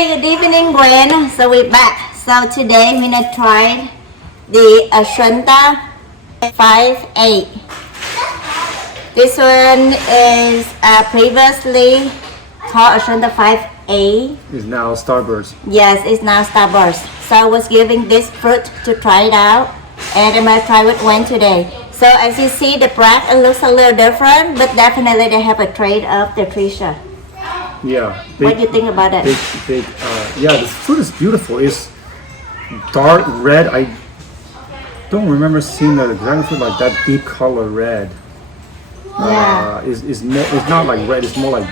Hi, good evening, Gwen. So we're back. So today we're gonna try the Asunta 5.8. This one is previously called Asunta 5A. Is now Starburst. Yes, it's now Starburst. So I was giving this fruit to try it out, and I'm gonna try with Gwen today. So as you see, the brag looks a little different, but definitely they have a trait of the Tricia. Yeah. What do you think about it? Yeah, the fruit is beautiful. It's dark red. I don't remember seeing the dragon fruit like that deep color red. Yeah. It's not like red. It's more like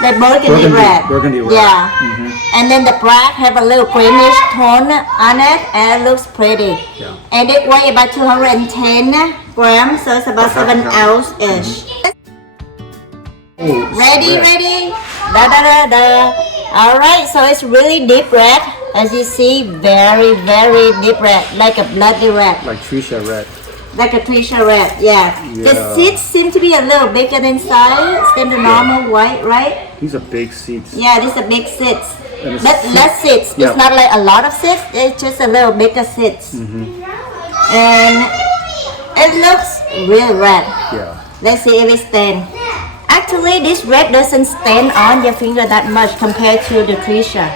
the burgundy red. Burgundy red. Yeah. Mm-hmm. And then the brag have a little greenish tone on it, and it looks pretty. Yeah. And it weighs about 210 grams, so it's about 7 ounce ish. Oh, Ready? Da da da da. All right, so it's really deep red, as you see, very deep red, like a bloody red. Like Tricia red. Like a Tricia red, yeah. The seeds seem to be a little bigger in size than the normal white, right? These are big seeds. Yeah, these are big seeds. But less seeds. Yeah. It's not like a lot of seeds, it's just a little bigger seeds. Mm-hmm. And it looks real red. Yeah. Let's see if it stands. Actually, this red doesn't stand on your finger that much compared to the Tricia.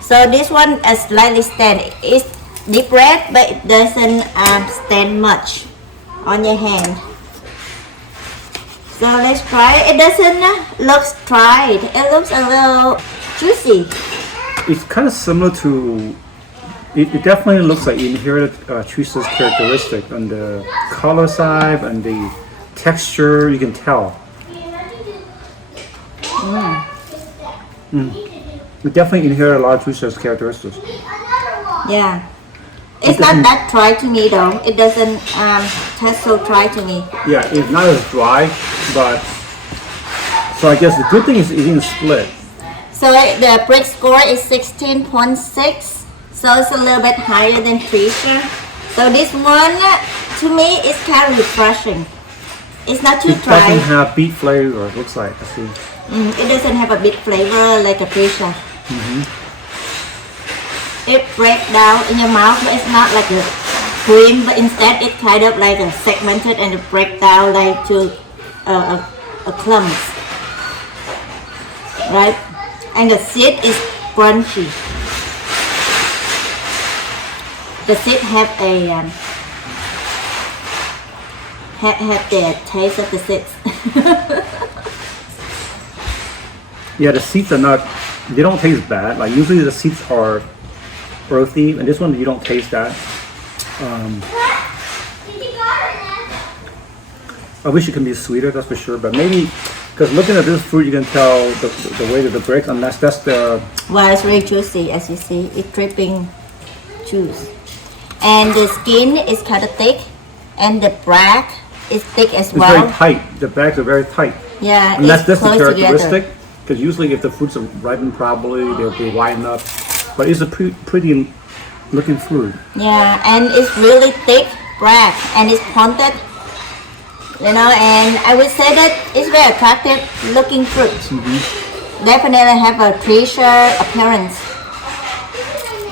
So this one is slightly stand. It's deep red, but it doesn't stand much on your hand. So let's try it. It doesn't look dried. It looks a little juicy. It's kind of similar to. It definitely looks like it inherited Tricia's characteristic on the color side and the texture. You can tell. It definitely inherited a lot of Tricia's characteristics. Yeah. It's not that dry to me though. It doesn't taste so dry to me. Yeah, it's not as dry, but so I guess the good thing is it didn't split. So the break score is 16.6. So it's a little bit higher than Tricia. So this one to me is kind of refreshing. It's not too dry. It doesn't have beet flavor. It looks like I see. It doesn't have a bit flavor like a Tricia. It breaks down in your mouth, but it's not like a cream, but instead it's kind of like a segmented and it breaks down like to a clumps, right? And the seed is crunchy. The seed have a have the taste of the seeds. Yeah, the seeds are not. They don't taste bad. Like usually the seeds are earthy, and this one you don't taste that. I wish it can be sweeter, that's for sure. But maybe because looking at this fruit, you can tell the way that the bricks, unless that's the. Well, it's really juicy, as you see. It's dripping juice, and the skin is kind of thick, and the brag is thick as well. It's very tight. The bags are very tight. Yeah, unless it's that's the close characteristic. together. Because usually if the fruits are ripened properly, they widen up. But it's a pretty looking fruit. Yeah, and it's really thick brag, and it's pointed. You know, and I would say that it's very attractive looking fruit. Definitely have a Tricia appearance.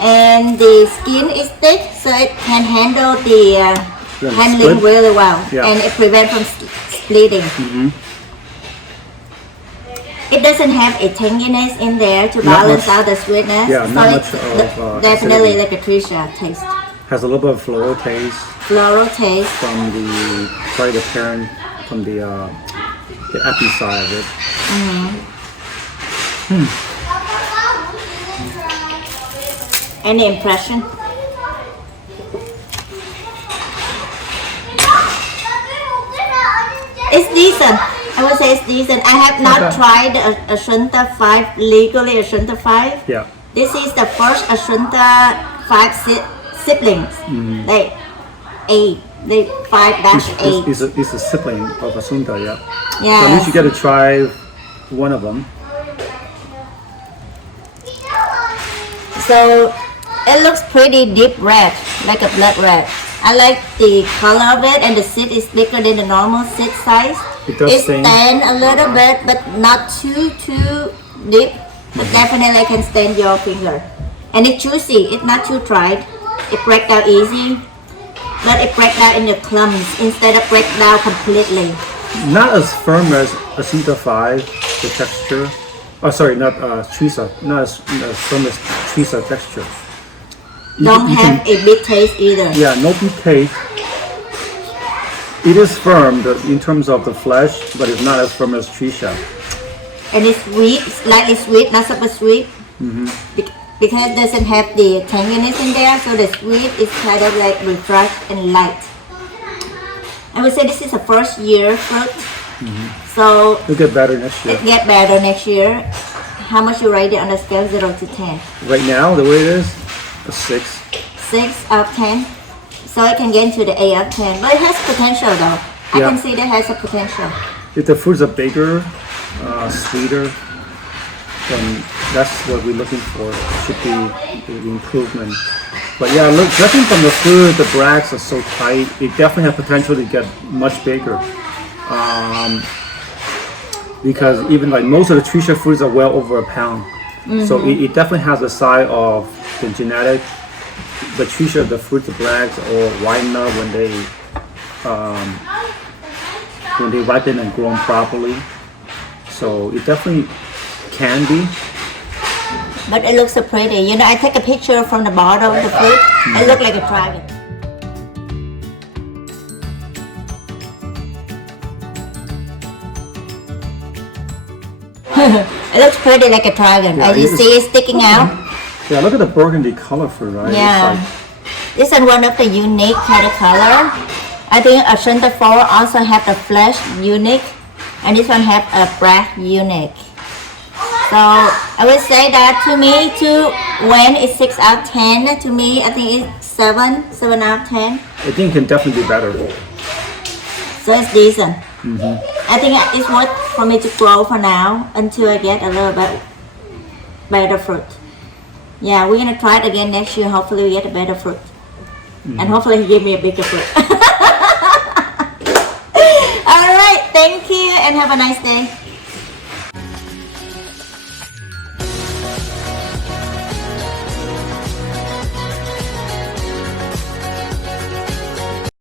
And the skin is thick, so it can handle the handling really well. Yeah. And it prevents from splitting. It doesn't have a tanginess in there to balance out the sweetness. Yeah, so not it's much of definitely acidity. like a Tricia taste. Has a little bit of floral taste Floral taste. from the parent, from the apple side of it. Any impression? It's decent. I would say it's decent. I have not tried Asunta 5 legally. Asunta 5. Yeah. This is the first Asunta 5 siblings. Like 8. They 5-8. It's a sibling of Asunta, yeah. Yeah. So at least you get to try one of them. So it looks pretty deep red, like a blood red. I like the color of it, and the seed is bigger than the normal seed size. It does sting. stand a little bit, but not too deep. but definitely can stand your finger. And it's juicy. It's not too dried. It breaks down easy, but it breaks down in the clumps instead of break down completely. Not as firm as Asunta 5, the texture. Oh, sorry, not Chusa. Not as firm as Chusa texture. Don't have a big taste either. Yeah, no big taste. It is firm in terms of the flesh, but it's not as firm as Chusa. And it's sweet, slightly sweet, not super sweet. Because it doesn't have the tanginess in there, so the sweet is kind of like refreshed and light. I would say this is a first year fruit. So It'll get better next year. it get better next year. How much you rate it on a scale 0 to 10? Right now, the way it is, a 6. 6 out of 10. So it can get into the 8 out of 10. But it has potential though. I Yeah. can see that has a potential. If the fruits are bigger, sweeter, then that's what we're looking for. Should be the improvement. But yeah, look, judging from the fruit, the bracts are so tight. It definitely has potential to get much bigger. Because even like most of the Trisha fruits are well over a pound. So it definitely has a side of the genetic. The Trisha, the fruits, the bracts, or widen up when they ripen and grown properly. So it definitely can be. But it looks so pretty. You know, I take a picture from the bottom of the fruit. It looks like a dragon. It looks pretty like a dragon. Yeah, As you it is. see, it's sticking out. Yeah, look at the burgundy color fruit, right? Yeah. It's This is one of the unique kind of color. I think Asunta 4 also have the flesh unique, and this one have a black unique. So I would say that to me, when it's 6 out of 10, to me, I think it's 7 out of 10. I think it can definitely be better. So it's decent. I think it's worth for me to grow for now until I get a little bit better fruit. Yeah, we're gonna try it again next year. Hopefully we get a better fruit. And hopefully he give me a bigger fruit. Alright, thank you and have a nice day.